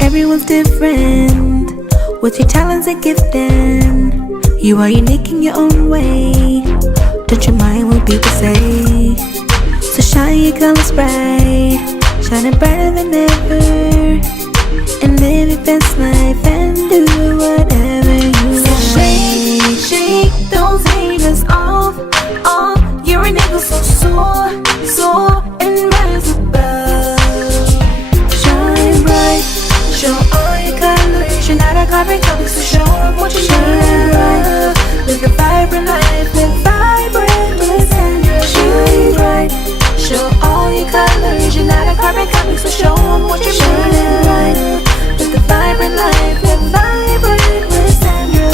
Everyone's different. What's your talents and gifting? You are unique in your own way. Don't you mind what people say? So shine your colors bright, shining brighter than ever, and live your best life and do whatever you want. So shake those haters off. You're an eagle so soar and rise above. Shine bright, show all your colors. You're not a carbon copy, so show them what you got. Live a vibrant life, live vibrant with Sandra. Shine bright, show all your colors. You're not a carbon copy, so show them what you got. Live a vibrant life, live vibrant with Sandra.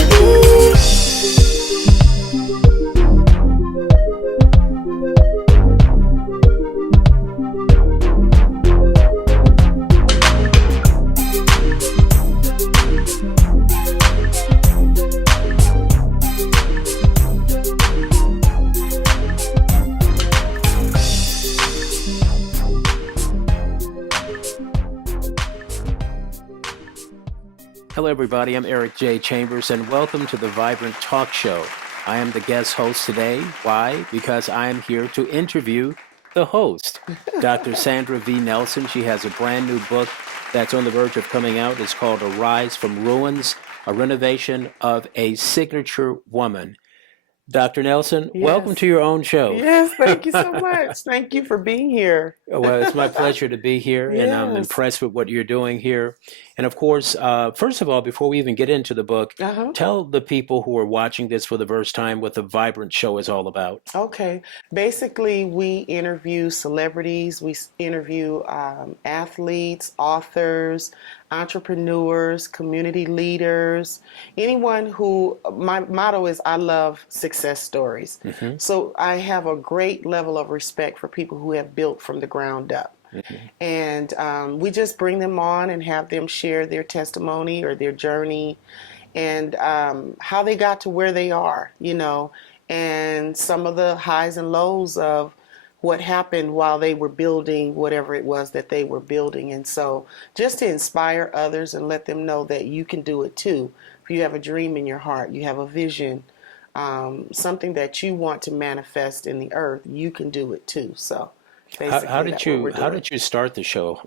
Hello, everybody. I'm Eric J. Chambers, and welcome to the Vibrant Talk Show. I am the guest host today. Why? Because I am here to interview the host, Dr. Sandra V. Nelson. She has a brand new book that's on the verge of coming out. It's called Arise from Ruins, a renovation of a signature woman. Dr. Nelson, welcome to your own show. Yes, thank you so much. Thank you for being here. Well, it's my pleasure to be here, and I'm impressed with what you're doing here. And of course, first of all, before we even get into the book, tell the people who are watching this for the first time what the Vibrant Show is all about. Okay. Basically, we interview celebrities, we interview athletes, authors, entrepreneurs, community leaders, anyone who, my motto is I love success stories. So I have a great level of respect for people who have built from the ground up. And we just bring them on and have them share their testimony or their journey and how they got to where they are, you know, and some of the highs and lows of what happened while they were building whatever it was that they were building. And so just to inspire others and let them know that you can do it too. If you have a dream in your heart, you have a vision, something that you want to manifest in the earth, you can do it too. So how did you start the show?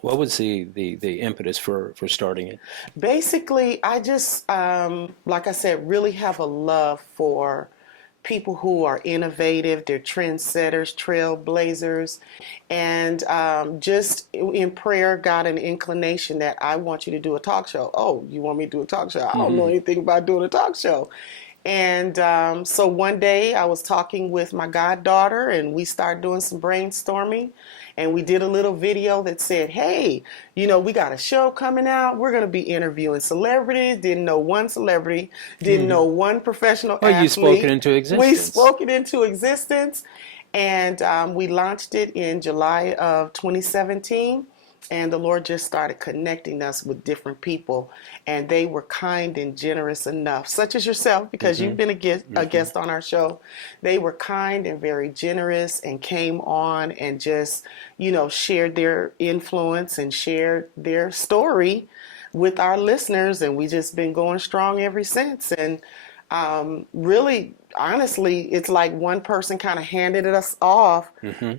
What was the impetus for starting it? Basically, I just, like I said, really have a love for people who are innovative, they're trendsetters, trailblazers, and just in prayer got an inclination that I want you to do a talk show. Oh, you want me to do a talk show? I don't know anything about doing a talk show. And so one day I was talking with my goddaughter and we started doing some brainstorming and we did a little video that said, hey, you know, we got a show coming out. We're going to be interviewing celebrities. Didn't know one celebrity, didn't know one professional athlete. You spoke it into existence. We spoke it into existence. And we launched it in July of 2017. And the Lord just started connecting us with different people. And they were kind and generous enough, such as yourself, because you've been a guest on our show. They were kind and very generous and came on and just, you know, shared their influence and shared their story with our listeners. And we just been going strong ever since. And really, honestly, it's like one person kind of handed us off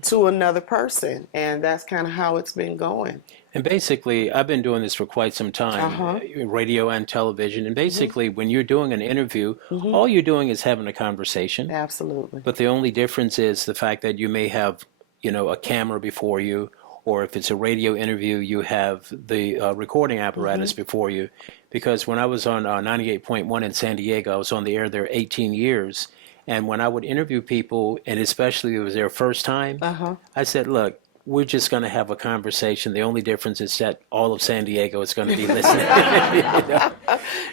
to another person. And that's kind of how it's been going. And basically, I've been doing this for quite some time, radio and television. And basically, when you're doing an interview, all you're doing is having a conversation. Absolutely. But the only difference is the fact that you may have, you know, a camera before you, or if it's a radio interview, you have the recording apparatus before you. Because when I was on 98.1 in San Diego, I was on the air there 18 years. And when I would interview people, and especially it was their first time, I said, look, we're just going to have a conversation. The only difference is that all of San Diego is going to be listening. You know?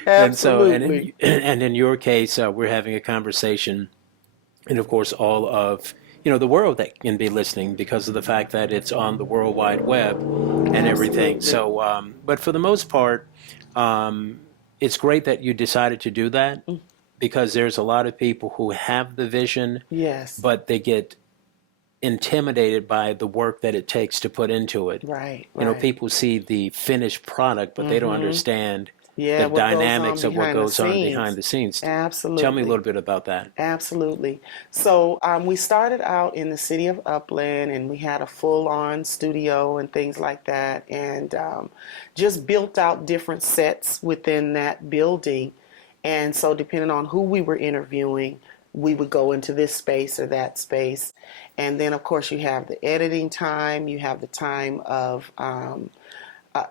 Absolutely. And in your case, we're having a conversation. And of course, all of, you know, the world that can be listening because of the fact that it's on the World Wide Web and everything. So, but for the most part, it's great that you decided to do that because there's a lot of people who have the vision, but they get intimidated by the work that it takes to put into it. Right, You know, right. people see the finished product, but they don't understand Yeah, the what goes on dynamics of what behind the goes on behind scenes. the scenes. Tell me a Absolutely. little bit about that. Absolutely. So we started out in the city of Upland, and we had a full-on studio and things like that, and just built out different sets within that building. And so, depending on who we were interviewing, we would go into this space or that space. And then, of course, you have the editing time, you have the time of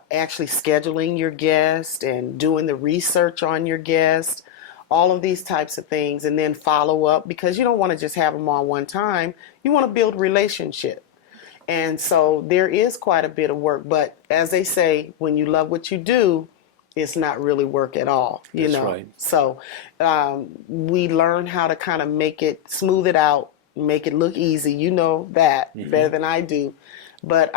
actually scheduling your guest and doing the research on your guest, all of these types of things, and then follow up, because you don't want to just have them on one time. You want to build relationship. And so there is quite a bit of work, but as they say, when you love what you do, it's not really work at all, you That's know. right. So we learn how to kind of make it, smooth it out, make it look easy. You know that better than I do. But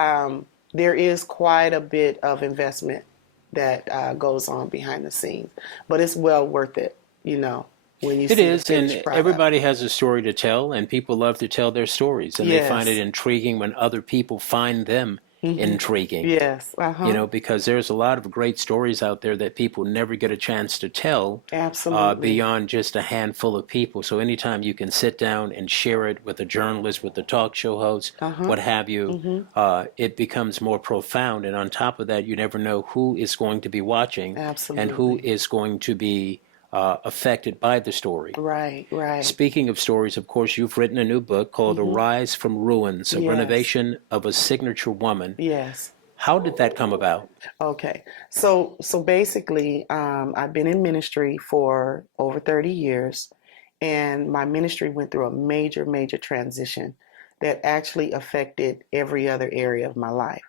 there is quite a bit of investment that goes on behind the scenes. But it's well worth it, you know, when you It see the is, finished and product. everybody has a story to tell, and people love to tell their stories, and they find it Yes. intriguing when other people find them intriguing. Yes. You know, because there's a lot of great stories out there that people never get a chance to tell Absolutely. beyond just a handful of people. So anytime you can sit down and share it with a journalist, with a talk show host, what have you, it becomes more profound. And on top of that, you never know who is going to be watching and who Absolutely. is going to be affected by the story. Right, right. Speaking of stories, of course, you've written a new book called A Rise from Ruins, a Yes. renovation of a signature woman. Yes. How did that come about? Okay. So basically, I've been in ministry for over 30 years, and my ministry went through a major, major transition that actually affected every other area of my life.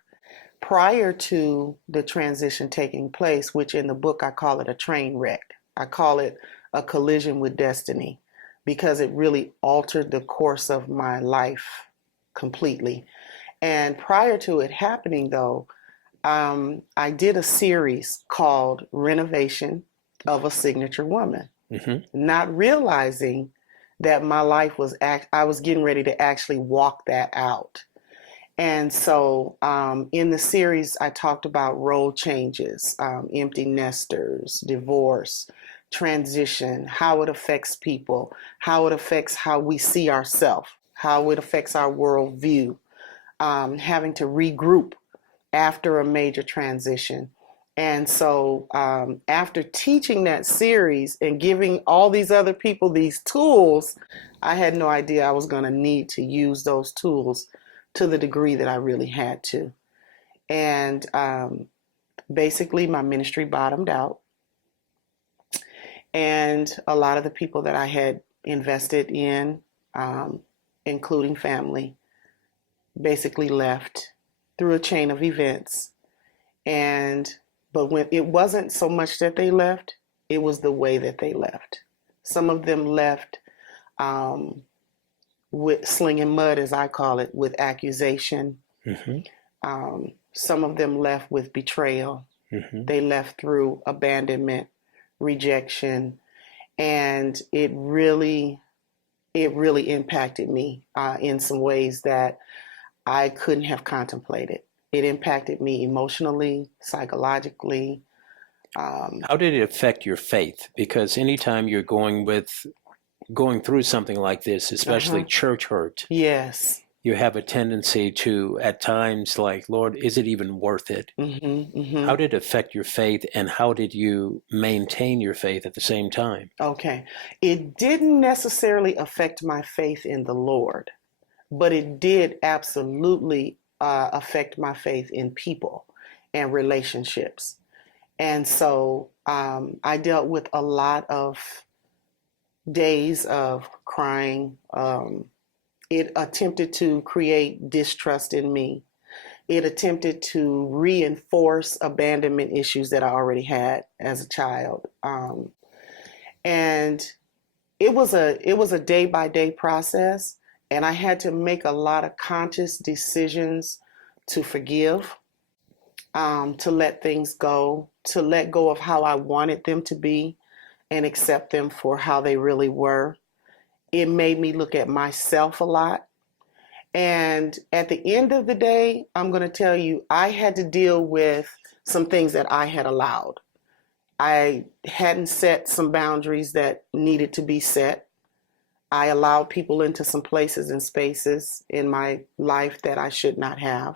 Prior to the transition taking place, which in the book I call it a train wreck, I call it a collision with destiny, because it really altered the course of my life completely. And prior to it happening, though, I did a series called Renovation of a Signature Woman, not realizing that my life was I was getting ready to actually walk that out. And so in the series, I talked about role changes, empty nesters, divorce, transition, how it affects people, how it affects how we see ourselves, how it affects our worldview, having to regroup after a major transition. And so after teaching that series and giving all these other people these tools, I had no idea I was going to need to use those tools to the degree that I really had to. And basically, my ministry bottomed out. And a lot of the people that I had invested in, including family, basically left through a chain of events. But when it wasn't so much that they left, it was the way that they left. Some of them left with slinging mud, as I call it, with accusation. Some of them left with betrayal. They left through abandonment, rejection, and it really impacted me in some ways that I couldn't have contemplated. It impacted me emotionally, psychologically. How did it affect your faith? Because anytime you're going through something like this, especially church hurt, Yes. you have a tendency to, at times, like, Lord, is it even worth it? How did it affect your faith, and how did you maintain your faith at the same time? Okay. It didn't necessarily affect my faith in the Lord, but it did absolutely affect my faith in people and relationships. And so I dealt with a lot of days of crying. It attempted to create distrust in me. It attempted to reinforce abandonment issues that I already had as a child. And it was a day by day process, and I had to make a lot of conscious decisions to forgive, to let things go, to let go of how I wanted them to be and accept them for how they really were. It made me look at myself a lot, And at the end of the day, I'm going to tell you, I had to deal with some things that I had allowed. I hadn't set some boundaries that needed to be set. I allowed people into some places and spaces in my life that I should not have.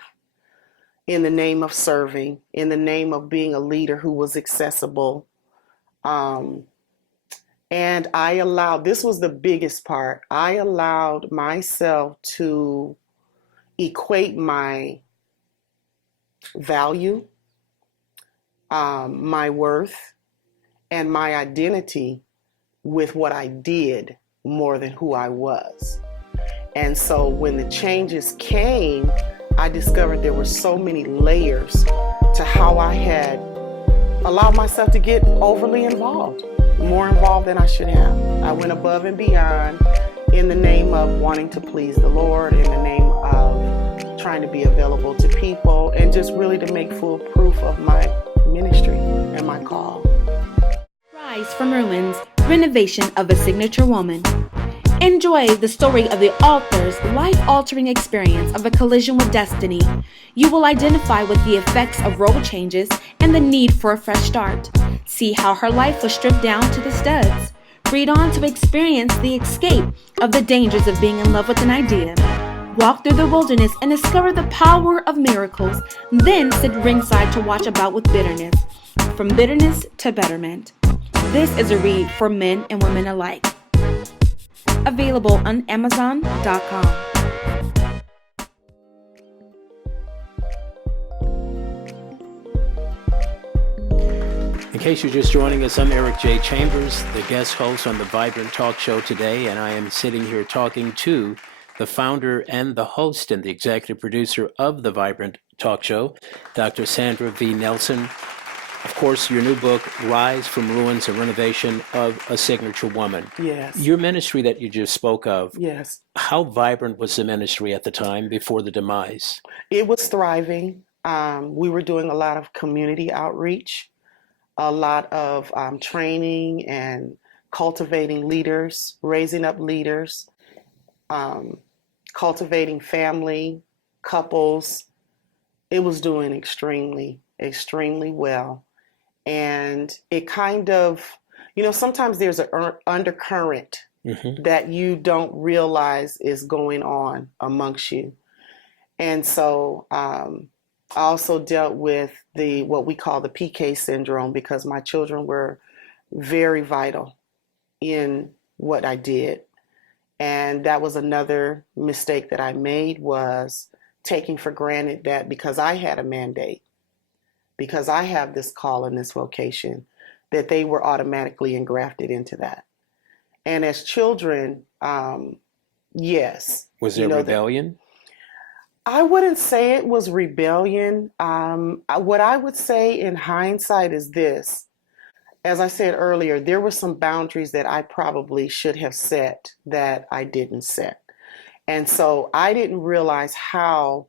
In the name of serving, in the name of being a leader who was accessible. And I allowed, this was the biggest part, I allowed myself to equate my value, my worth, and my identity with what I did more than who I was. And so when the changes came, I discovered there were so many layers to how I had allowed myself to get overly involved, more involved than I should have. I went above and beyond in the name of wanting to please the Lord, in the name of trying to be available to people, and just really to make full proof of my ministry and my call. Rise from Ruins, renovation of a signature woman. Enjoy the story of the author's life-altering experience of a collision with destiny. You will identify with the effects of role changes and the need for a fresh start. See how her life was stripped down to the studs. Read on to experience the escape of the dangers of being in love with an idea. Walk through the wilderness and discover the power of miracles. Then sit ringside to watch about with bitterness. From bitterness to betterment. This is a read for men and women alike. Available on Amazon.com. In case you're just joining us, I'm Eric J. Chambers, the guest host on the Vibrant Talk Show today, and I am sitting here talking to the founder and the host and the executive producer of the Vibrant Talk Show, Dr. Sandra V. Nelson. Of course, your new book, Rise from Ruins, a renovation of a signature woman. Yes. Your ministry that you just spoke of, Yes. how vibrant was the ministry at the time before the demise? It was thriving. We were doing a lot of community outreach, a lot of training and cultivating leaders, raising up leaders, cultivating family, couples. It was doing extremely, extremely well. And it kind of, sometimes there's an undercurrent that you don't realize is going on amongst you. And so I also dealt with what we call the PK syndrome, because my children were very vital in what I did. And that was another mistake that I made, was taking for granted that because I had a mandate, because I have this call and this vocation, that they were automatically engrafted into that. And as children, yes. Was there rebellion? I wouldn't say it was rebellion. What I would say in hindsight is this. As I said earlier, there were some boundaries that I probably should have set that I didn't set. And so I didn't realize how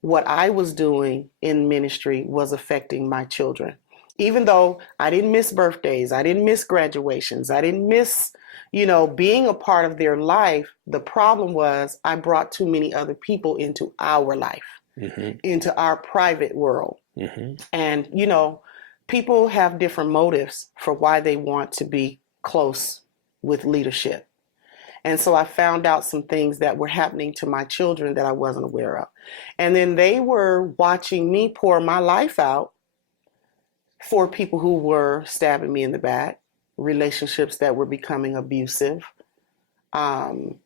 what I was doing in ministry was affecting my children. Even though I didn't miss birthdays, I didn't miss graduations, I didn't miss, being a part of their life, the problem was I brought too many other people into our life, into our private world. And, people have different motives for why they want to be close with leadership. And so I found out some things that were happening to my children that I wasn't aware of. And then they were watching me pour my life out for people who were stabbing me in the back, relationships that were becoming abusive. And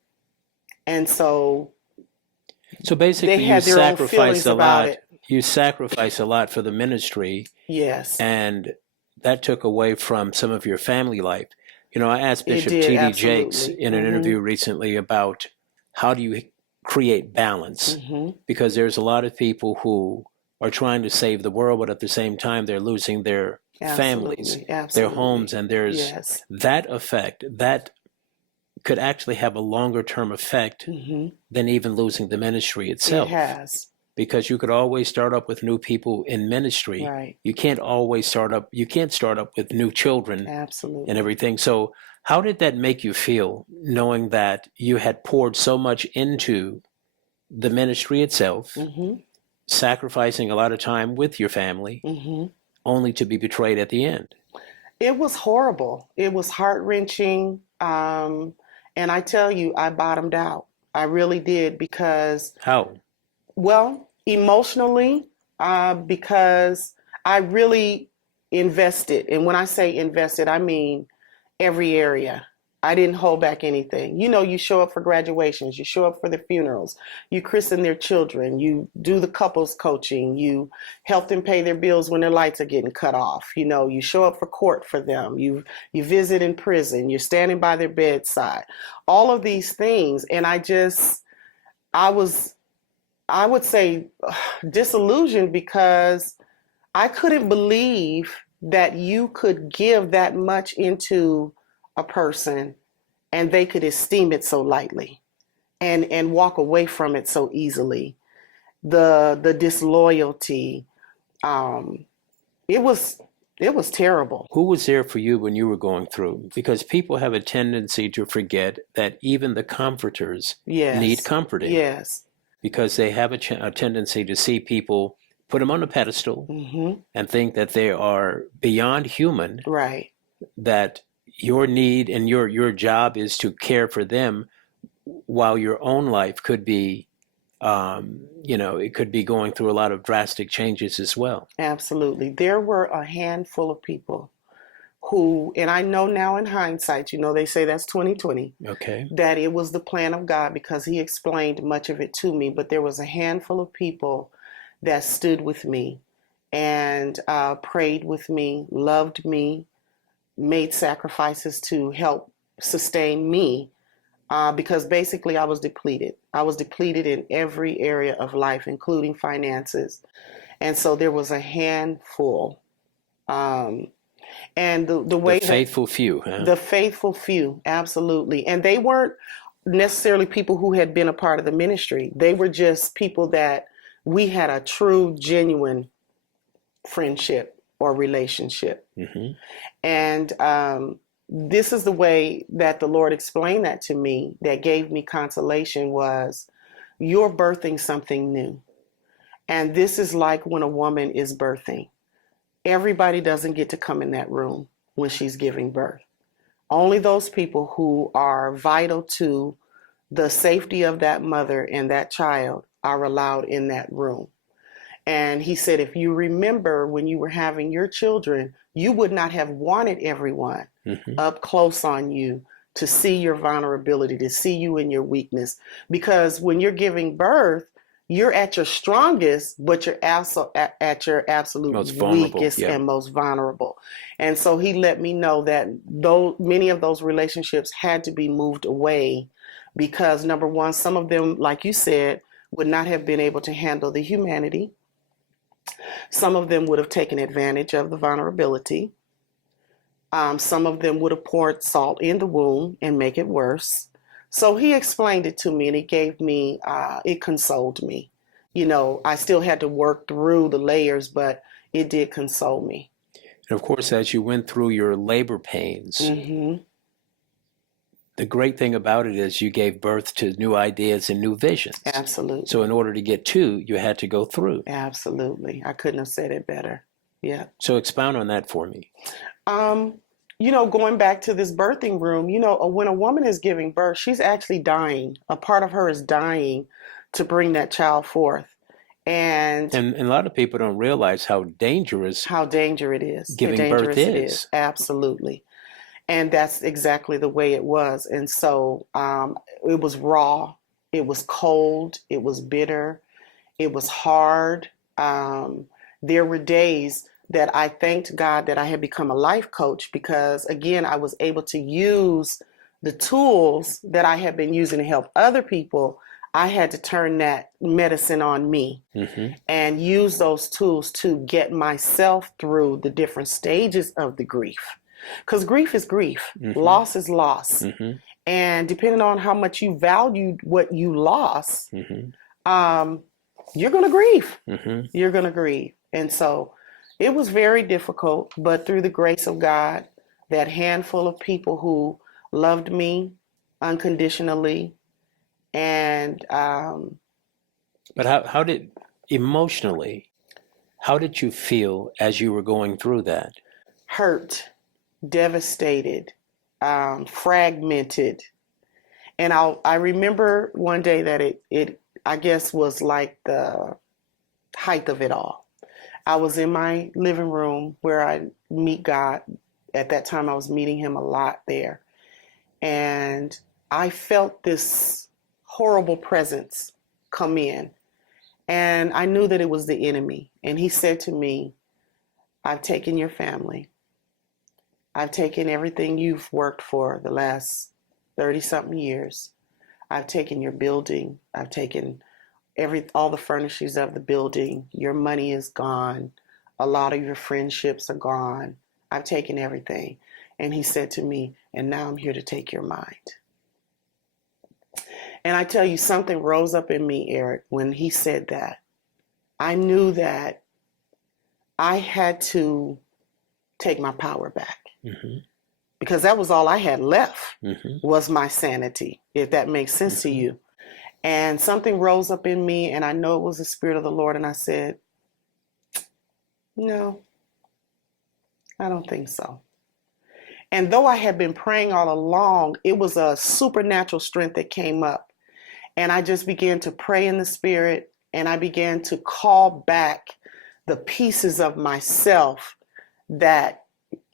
so basically they had you their own sacrifice feelings a about lot. it. You sacrifice a lot for the ministry. Yes. And that took away from some of your family life. I asked It Bishop did, T.D. Jakes absolutely. in an interview recently about how do you create balance? Because there's a lot of people who are trying to save the world, but at the same time, they're losing their families, their homes, and there's that effect that could actually have a longer term effect than even losing the ministry itself. It has. Because you could always start up with new people in ministry. Right. You can't start up with new children. Absolutely. And everything. So how did that make you feel, knowing that you had poured so much into the ministry itself, Mm-hmm. sacrificing a lot of time with your family, Mm-hmm. only to be betrayed at the end. It was horrible. It was heart-wrenching. And I tell you, I bottomed out. I really did because, How? well, emotionally, because I really invested. And when I say invested, I mean every area. I didn't hold back anything. You know, you show up for graduations, you show up for the funerals, you christen their children, you do the couples coaching, you help them pay their bills when their lights are getting cut off. You know, you show up for court for them. You visit in prison, you're standing by their bedside. All of these things, and I was, I would say, disillusioned because I couldn't believe that you could give that much into a person and they could esteem it so lightly and walk away from it so easily. The disloyalty, um, it was it was terrible. Who was there for you when you were going through? Because people have a tendency to forget that even the comforters Yes. need comforting, Yes. because they have a tendency to see people, put them on a pedestal, Mm-hmm. and think that they are beyond human, Right. that your need and your job is to care for them, while your own life could be, it could be going through a lot of drastic changes as well. Absolutely. There were a handful of people who, and I know now in hindsight, you know, they say that's 2020, Okay. that it was the plan of God because he explained much of it to me. But there was a handful of people that stood with me and prayed with me, loved me, made sacrifices to help sustain me because basically I was depleted. I was depleted in every area of life, including finances. And so there was a handful. Um, and the way The faithful few, huh? the faithful few, absolutely. And they weren't necessarily people who had been a part of the ministry. They were just people that we had a true, genuine friendship or relationship. Hmm. And this is the way that the Lord explained that to me, that gave me consolation, was you're birthing something new. And this is like when a woman is birthing. Everybody doesn't get to come in that room when she's giving birth. Only those people who are vital to the safety of that mother and that child are allowed in that room. And he said, if you remember when you were having your children, you would not have wanted everyone up close on you to see your vulnerability, to see you in your weakness. Because when you're giving birth, you're at your strongest, but you're also at your absolute Most vulnerable, weakest yeah. and most vulnerable. And so he let me know that though many of those relationships had to be moved away because, number one, some of them, like you said, would not have been able to handle the humanity. Some of them would have taken advantage of the vulnerability. Some of them would have poured salt in the wound and make it worse. So he explained it to me and it gave me, it consoled me. You know, I still had to work through the layers, but it did console me. And of course, as you went through your labor pains, Mm-hmm. the great thing about it is you gave birth to new ideas and new visions. Absolutely. So in order to get to, you had to go through. Absolutely. I couldn't have said it better. Yeah. So expound on that for me. You know, going back to this birthing room, you know, when a woman is giving birth, she's actually dying. A part of her is dying to bring that child forth. And And a lot of people don't realize how dangerous how dangerous it is. giving how birth dangerous it is. Absolutely. And that's exactly the way it was. And so it was raw, it was cold, it was bitter, it was hard. There were days that I thanked God that I had become a life coach because, again, I was able to use the tools that I had been using to help other people. I had to turn that medicine on me and use those tools to get myself through the different stages of the grief. Because grief is grief, loss is loss. And depending on how much you valued what you lost, you're going to grieve. You're going to grieve. And so it was very difficult, but through the grace of God, that handful of people who loved me unconditionally and But how did emotionally, how did you feel as you were going through that? Hurt, devastated, fragmented. And I remember one day that it I guess was like the height of it all. I was in my living room where I meet God. At that time, I was meeting him a lot there. And I felt this horrible presence come in. And I knew that it was the enemy. And he said to me, I've taken your family. I've taken everything you've worked for the last 30 something years. I've taken your building. I've taken all the furnishings of the building. Your money is gone. A lot of your friendships are gone. I've taken everything. And he said to me, and now I'm here to take your mind. And I tell you, something rose up in me, Eric, when he said that. I knew that I had to take my power back. Mm-hmm. Because that was all I had left, was my sanity, if that makes sense to you. And something rose up in me, and I know it was the Spirit of the Lord, and I said, no, I don't think so. And though I had been praying all along, it was a supernatural strength that came up. And I just began to pray in the Spirit, and I began to call back the pieces of myself that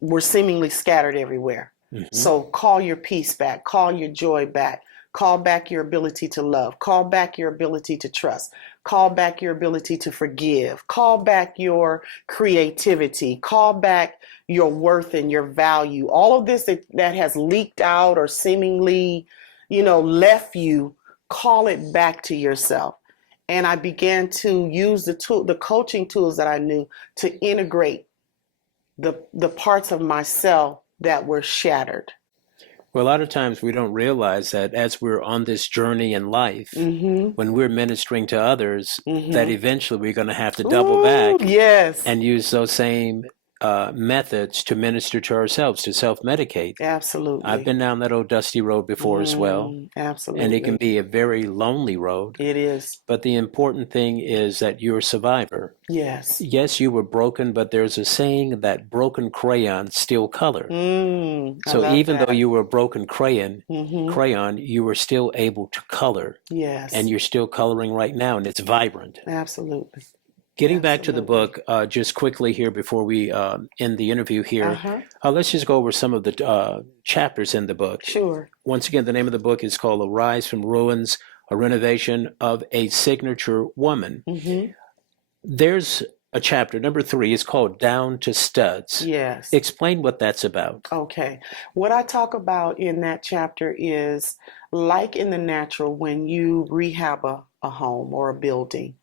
were seemingly scattered everywhere. Mm-hmm. So call your peace back, call your joy back, call back your ability to love, call back your ability to trust, call back your ability to forgive, call back your creativity, call back your worth and your value. All of this that has leaked out or seemingly, left you, call it back to yourself. And I began to use the coaching tools that I knew to integrate the parts of myself that were shattered. Well, a lot of times we don't realize that as we're on this journey in life, when we're ministering to others, that eventually we're going to have to double back and use those same methods to minister to ourselves, to self-medicate. Absolutely. I've been down that old dusty road before as well. Absolutely. And it can be a very lonely road. It is. But the important thing is that you're a survivor. Yes. Yes, you were broken, but there's a saying that broken crayons still color. So even though you were a broken crayon, you were still able to color. Yes. And you're still coloring right now, and it's vibrant. Absolutely. Getting back to the book, just quickly here before we end the interview here, let's just go over some of the chapters in the book. Sure. Once again, the name of the book is called Arise from Ruins, a Renovation of a Signature Woman. There's a chapter, number 3, is called Down to Studs. Yes. Explain what that's about. Okay. What I talk about in that chapter is, like in the natural, when you rehab a home or a building,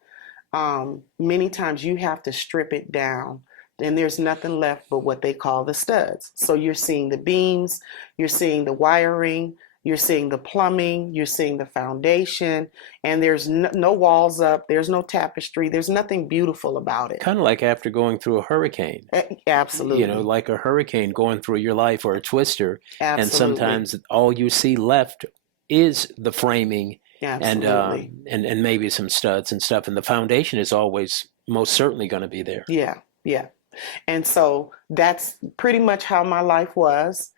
many times you have to strip it down and there's nothing left but what they call the studs. So you're seeing the beams, you're seeing the wiring, you're seeing the plumbing, you're seeing the foundation, and there's no walls up, there's no tapestry, there's nothing beautiful about it. Kind of like after going through a hurricane. Absolutely. Like a hurricane going through your life, or a twister. Absolutely. And sometimes all you see left is the framing. Absolutely. And maybe some studs and stuff, and the foundation is always most certainly going to be there. Yeah. And so that's pretty much how my life was.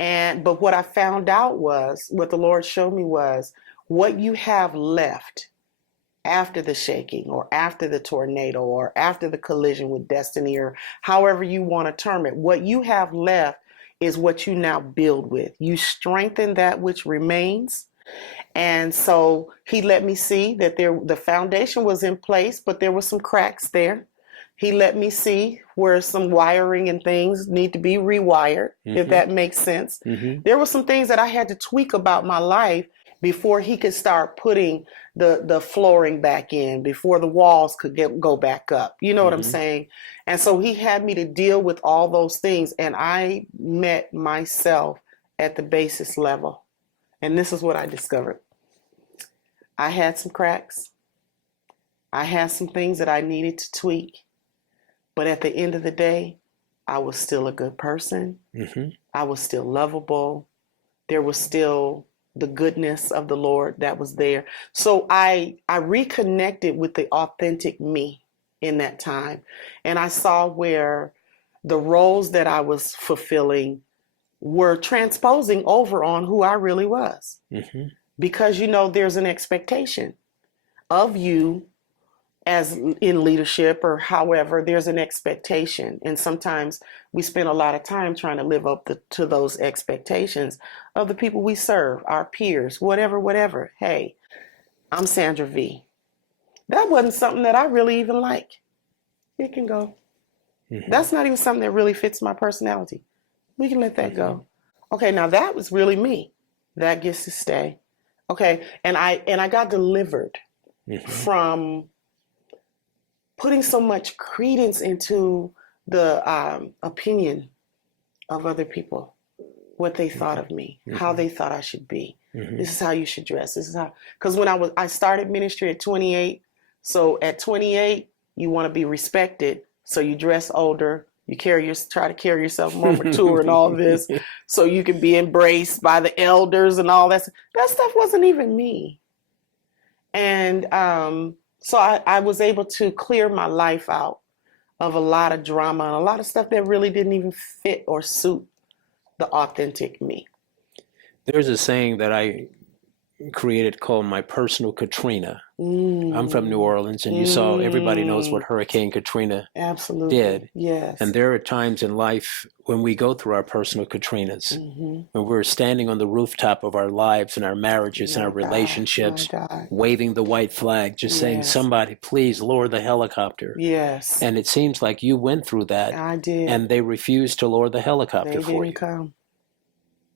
But what I found out was, what the Lord showed me was, what you have left after the shaking, or after the tornado, or after the collision with destiny, or however you want to term it, what you have left is what you now build with. You strengthen that which remains. And so he let me see that the foundation was in place, but there were some cracks there. He let me see where some wiring and things need to be rewired, if that makes sense. There were some things that I had to tweak about my life before he could start putting the flooring back in, before the walls could go back up. You know what I'm saying? And so he had me to deal with all those things. And I met myself at the basis level. And this is what I discovered. I had some cracks. I had some things that I needed to tweak. But at the end of the day, I was still a good person. I was still lovable. There was still the goodness of the Lord that was there. So I reconnected with the authentic me in that time. And I saw where the roles that I was fulfilling were transposing over on who I really was. Mm-hmm. Because, there's an expectation of you as in leadership, or however, there's an expectation. And sometimes we spend a lot of time trying to live up to those expectations of the people we serve, our peers, whatever. Hey, I'm Sandra V. That wasn't something that I really even like. It can go. Mm-hmm. That's not even something that really fits my personality. We can let that go. Okay, now that was really me. That gets to stay. Okay, and I got delivered from putting so much credence into the opinion of other people, what they thought of me, how they thought I should be. This is how you should dress. This is how, because when I started ministry at 28. So at 28, you want to be respected. So you dress older, you try to carry yourself more mature and all this, so you can be embraced by the elders and all that. That stuff wasn't even me. And so I was able to clear my life out of a lot of drama and a lot of stuff that really didn't even fit or suit the authentic me. There's a saying that I created called my personal Katrina. I'm from New Orleans, and you saw, everybody knows what Hurricane Katrina Absolutely did. Yes. And there are times in life when we go through our personal Katrinas, when we're standing on the rooftop of our lives and our marriages and our relationships, waving the white flag, just saying, somebody, please lower the helicopter. Yes. And it seems like you went through that. I did. And they refused to lower the helicopter They for didn't you. come.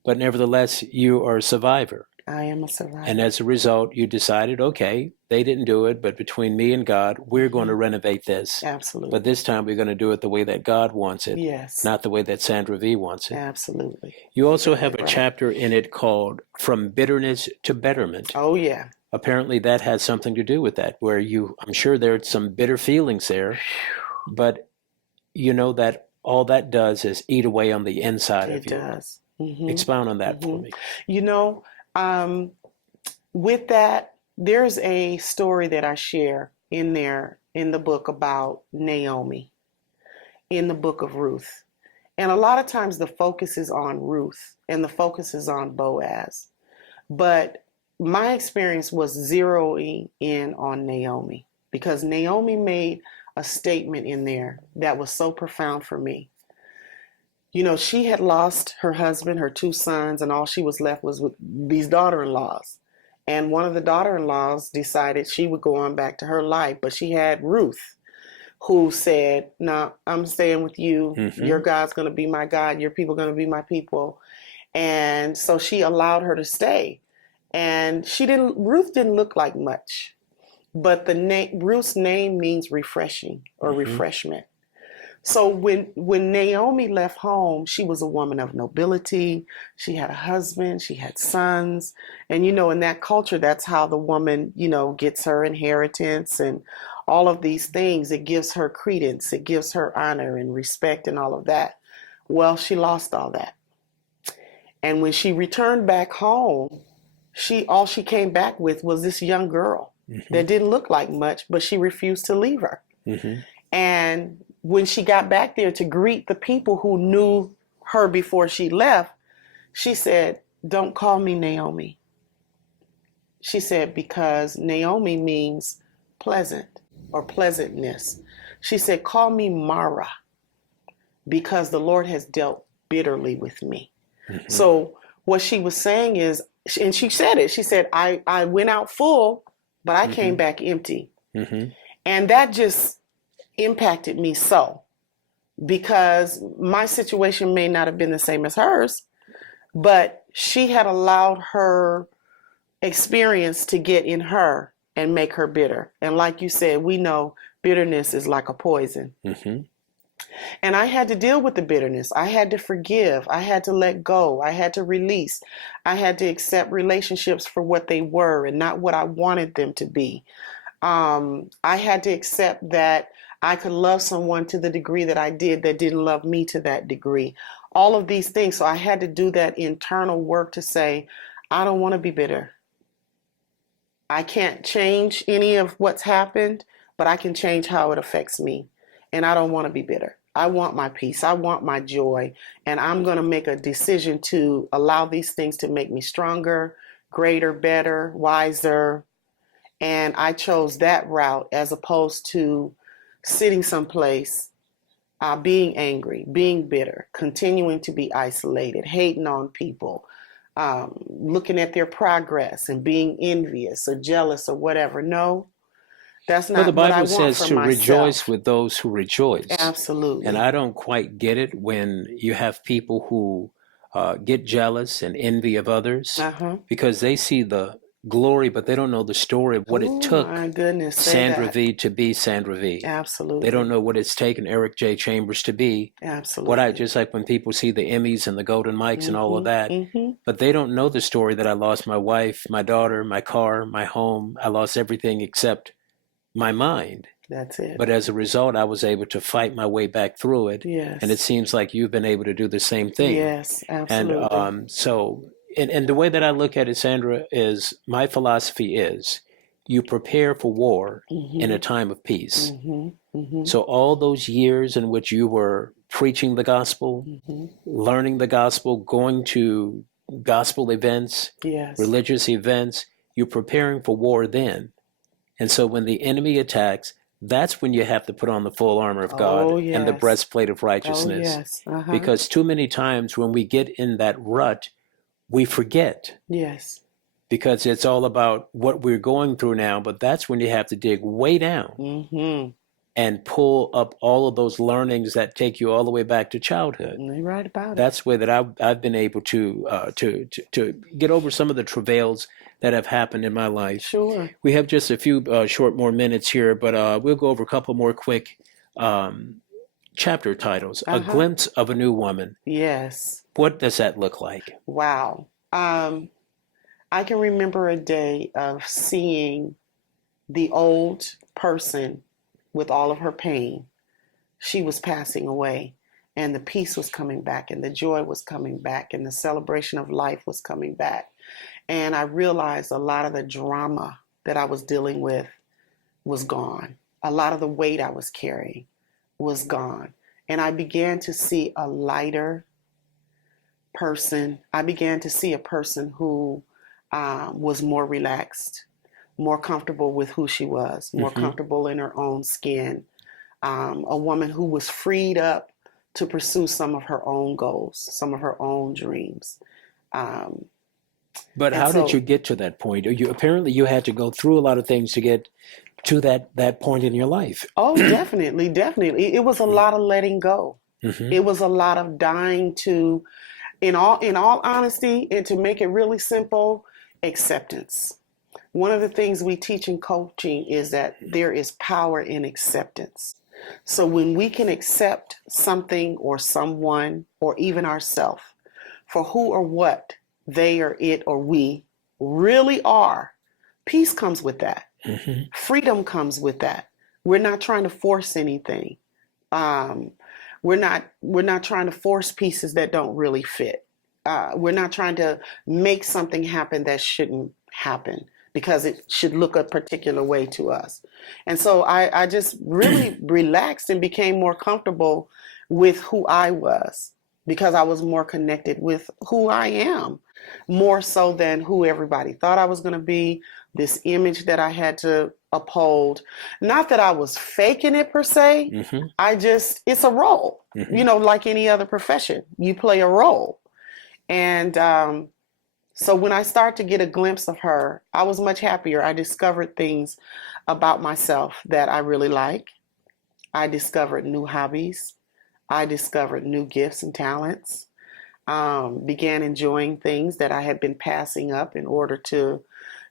But nevertheless, you are a survivor. I am a survivor. And as a result, you decided, okay, they didn't do it, but between me and God, we're going to renovate this. Absolutely. But this time we're going to do it the way that God wants it, Yes. not the way that Sandra V wants it. Absolutely. You also have a chapter in it called From Bitterness to Betterment. Oh, yeah. Apparently that has something to do with that, where I'm sure there's some bitter feelings there, but you know that all that does is eat away on the inside of you. It does. Expound on that for me. With that, there's a story that I share in there in the book about Naomi, in the book of Ruth. And a lot of times the focus is on Ruth and the focus is on Boaz. But my experience was zeroing in on Naomi, because Naomi made a statement in there that was so profound for me. She had lost her husband, her 2 sons, and all she was left was with these daughter-in-laws. And one of the daughter-in-laws decided she would go on back to her life. But she had Ruth, who said, no, I'm staying with you. Your God's going to be my God. Your people are going to be my people. And so she allowed her to stay. And Ruth didn't look like much. But Ruth's name means refreshing or refreshment. So when Naomi left home, she was a woman of nobility. She had a husband, she had sons. And, in that culture, that's how the woman, gets her inheritance and all of these things. It gives her credence. It gives her honor and respect and all of that. Well, she lost all that. And when she returned back home, all she came back with was this young girl that didn't look like much, but she refused to leave her. And when she got back there to greet the people who knew her before she left, she said, don't call me Naomi. She said, because Naomi means pleasant or pleasantness. She said, call me Mara, because the Lord has dealt bitterly with me. So what she was saying is, and she said it, she said, I went out full, but I came back empty. And that just impacted me so, because my situation may not have been the same as hers, but she had allowed her experience to get in her and make her bitter. And like you said, we know bitterness is like a poison. And I had to deal with the bitterness. I had to forgive. I had to let go. I had to release. I had to accept relationships for what they were and not what I wanted them to be. I had to accept that I could love someone to the degree that I did that didn't love me to that degree. All of these things. So I had to do that internal work to say, I don't want to be bitter. I can't change any of what's happened, but I can change how it affects me. And I don't want to be bitter. I want my peace. I want my joy. And I'm going to make a decision to allow these things to make me stronger, greater, better, wiser. And I chose that route as opposed to sitting someplace, being angry, being bitter, continuing to be isolated, hating on people, looking at their progress and being envious or jealous or whatever. No, that's Well, the not what I Bible want says for to rejoice myself. with those who rejoice. And Absolutely. I don't quite get it when you have people who get jealous and envy of others Uh-huh. because they see the glory, but they don't know the story of what it Oh, took my goodness. Say Sandra that. V to be Sandra V. They don't Absolutely. know what it's taken Eric J. Chambers to be what I Absolutely. just like when people see the Emmys and the Golden Mics and all of Mm-hmm. that, Mm-hmm. but they don't know the story that I lost my wife, my daughter, my car, my home. I lost everything except my mind. That's it. But as a result, I was able to fight my way back through it. And it Yes. seems like you've been able to do the same thing. Yes, And absolutely. and the way that I look at it, Sandra, is my philosophy is you prepare for war in a Mm-hmm. time of peace. Mm-hmm. Mm-hmm. So all those years in which you were preaching the gospel, Mm-hmm. learning the gospel, going to gospel events, Yes. religious events, you're preparing for war then. And so when the enemy attacks, that's when you have to put on the full armor of God Oh, and the yes. breastplate of Oh, righteousness. yes. Uh-huh. Because too many times when we get in that rut, we forget Yes. because it's all about what we're going through now. But that's when you have to dig way down Mm-hmm. and pull up all of those learnings that take you all the way back to childhood. You're right about it. That's the way that I've been able to get over some of the travails that have happened in my life. Sure. We have just a few short more minutes here, but we'll go over a couple more quick chapter titles. A Uh-huh. Glimpse of a New Woman. Yes. What does that look like? Wow. I can remember a day of seeing the old person with all of her pain. She was passing away, and the peace was coming back, and the joy was coming back, and the celebration of life was coming back. And I realized a lot of the drama that I was dealing with was gone. A lot of the weight I was carrying was gone. And I began to see a lighter person. I began to see a person who was more relaxed, more comfortable with who she was, more comfortable in her own skin. A woman who was freed up to pursue some of her own goals, some of her own dreams. But And how did so, you get to that point? Apparently you had to go through a lot of things to get to that point in your life. oh, definitely, definitely. It was a lot of letting go. Mm-hmm. It was a lot of dying to, in all honesty, and to make it really simple, acceptance. One of the things we teach in coaching is that there is power in acceptance. So when we can accept something or someone or even ourselves for who or what they or it or we really are, peace comes with that. Mm-hmm. Freedom comes with that. We're not trying to force anything. Um, we're not trying to force pieces that don't really fit. We're not trying to make something happen that shouldn't happen because it should look a particular way to us. And so I just really relaxed and became more comfortable with who I was because I was more connected with who I am, more so than who everybody thought I was going to be, this image that I had to uphold. Not that I was faking it per se. Mm-hmm. It's a role, Mm-hmm. like any other profession. You play a role. And so when I started to get a glimpse of her, I was much happier. I discovered things about myself that I really like. I discovered new hobbies. I discovered new gifts and talents. Began enjoying things that I had been passing up in order to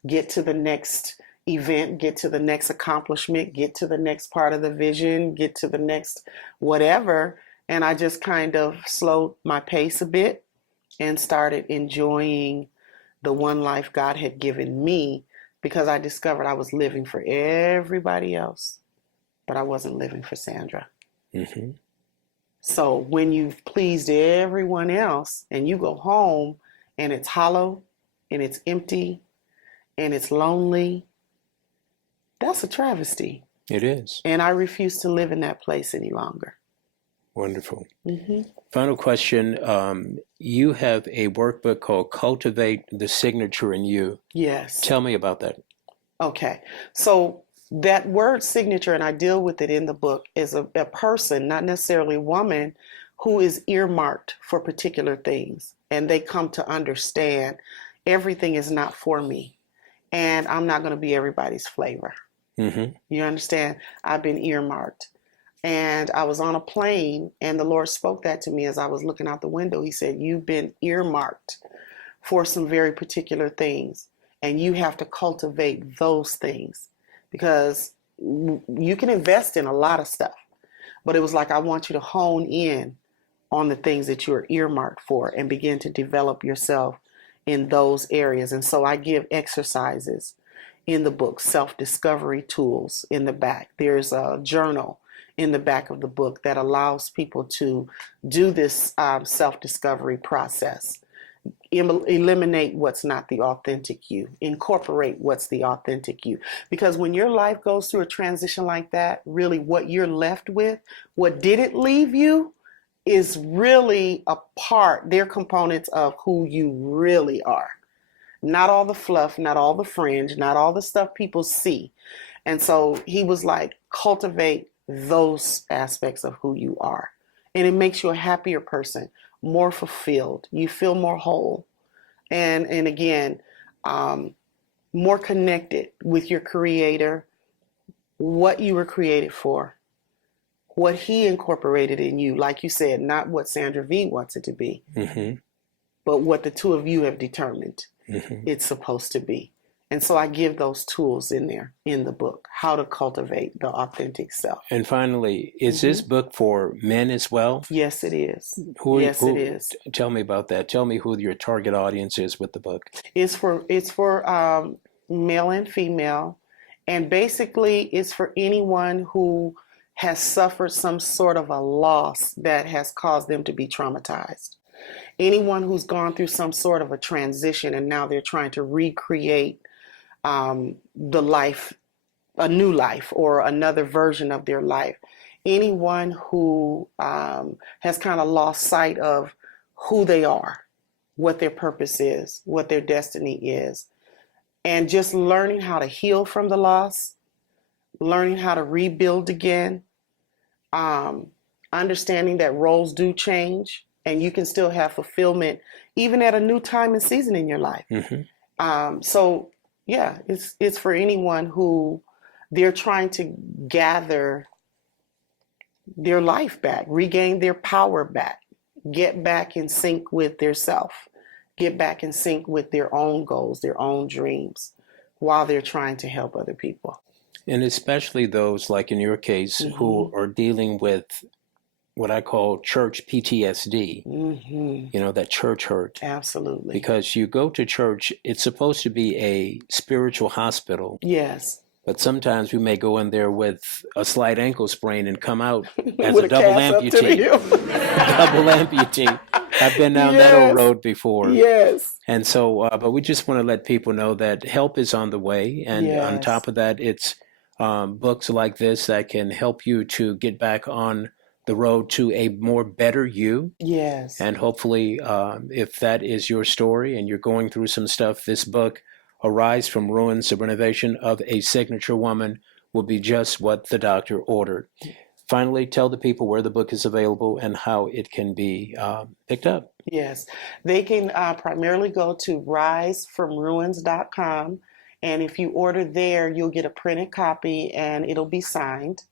get to the next event, get to the next accomplishment, get to the next part of the vision, get to the next whatever. And I just kind of slowed my pace a bit and started enjoying the one life God had given me because I discovered I was living for everybody else, but I wasn't living for Sandra. Mm-hmm. So when you've pleased everyone else and you go home and it's hollow, and it's empty and it's lonely, that's a travesty. It is. And I refuse to live in that place any longer. Wonderful. Hmm. Final question. You have a workbook called Cultivate the Signature in You. Yes. Tell me about that. Okay. So that word signature, and I deal with it in the book, is a person, not necessarily a woman, who is earmarked for particular things. And they come to understand everything is not for me. And I'm not going to be everybody's flavor. Mm-hmm. You understand? I've been earmarked. And I was on a plane, and the Lord spoke that to me as I was looking out the window. He said, you've been earmarked for some very particular things, and you have to cultivate those things, because you can invest in a lot of stuff. But it was like, I want you to hone in on the things that you're earmarked for and begin to develop yourself in those areas. And so I give exercises in the book, self-discovery tools in the back. There's a journal in the back of the book that allows people to do this self-discovery process. Eliminate what's not the authentic you. Incorporate what's the authentic you. Because when your life goes through a transition like that, really what you're left with, what didn't leave you, is really a part, they're components of who you really are. Not all the fluff, not all the fringe, not all the stuff people see. And so he was like, cultivate those aspects of who you are. And it makes you a happier person, more fulfilled. You feel more whole. And again, more connected with your creator, what you were created for, what he incorporated in you. Like you said, not what Sandra V wants it to be, Mm-hmm. but what the two of you have determined Mm-hmm. it's supposed to be. And so I give those tools in there in the book, how to cultivate the authentic self. And finally, is this book for men as well? Yes, it is. It is. Tell me about that. Tell me who your target audience is with the book. It's for male and female, and basically it's for anyone who has suffered some sort of a loss that has caused them to be traumatized. Anyone who's gone through some sort of a transition and now they're trying to recreate the life, a new life or another version of their life. Anyone who has kind of lost sight of who they are, what their purpose is, what their destiny is, and just learning how to heal from the loss, learning how to rebuild again, understanding that roles do change and you can still have fulfillment even at a new time and season in your life. Mm-hmm. So yeah, it's for anyone who they're trying to gather their life back, regain their power back, get back in sync with their self, get back in sync with their own goals, their own dreams, while they're trying to help other people. And especially those, like in your case, who are dealing with what I call church PTSD, you know, that church hurt. Absolutely. Because you go to church, it's supposed to be a spiritual hospital. Yes. But sometimes we may go in there with a slight ankle sprain and come out as With a double cast up to the amputee. hip. Double amputee. I've been down that old road before. Yes. And so, but we just want to let people know that help is on the way. And on top of that, it's books like this that can help you to get back on the road to a more better you. Yes. And hopefully, if that is your story and you're going through some stuff, this book, Arise from Ruins, the Renovation of a Signature Woman, will be just what the doctor ordered. Finally, tell the people where the book is available and how it can be picked up. Yes. They can primarily go to risefromruins.com. And if you order there, you'll get a printed copy and it'll be signed.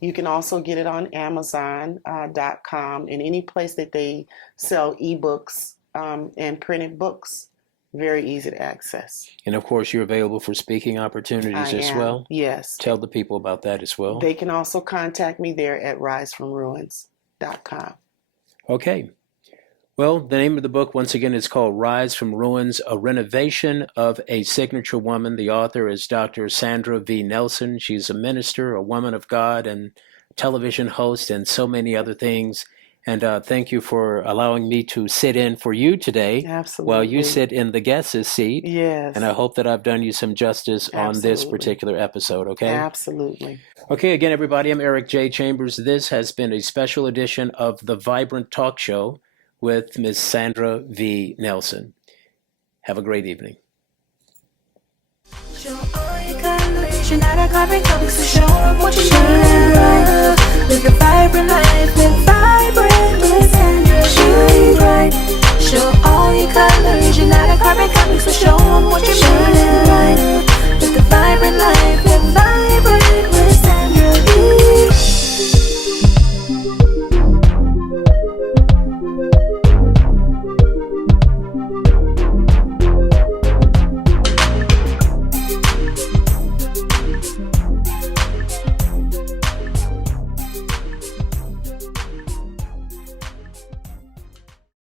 You can also get it on Amazon.com and any place that they sell ebooks and printed books. Very easy to access. And of course, you're available for speaking opportunities as well. Yes. Tell the people about that as well. They can also contact me there at risefromruins.com. Okay. Well, the name of the book, once again, is called Rise from Ruins, A Renovation of a Signature Woman. The author is Dr. Sandra V. Nelson. She's a minister, a woman of God, and television host, and so many other things. And thank you for allowing me to sit in for you today while you Absolutely. sit in the guest's seat. Yes. And I hope that I've done you some justice on this Absolutely. particular episode, okay? Absolutely. Okay, again, everybody, I'm Eric J. Chambers. This has been a special edition of The Vibrant Talk Show with Ms. Sandra V. Nelson. Have a great evening. Show all your colors, you're not a carbon copy, so show them what you shine bright. Live the vibrant life, live vibrant with Sandra. Shine bright. Show all your colors, you're not a carbon copy, so show them what you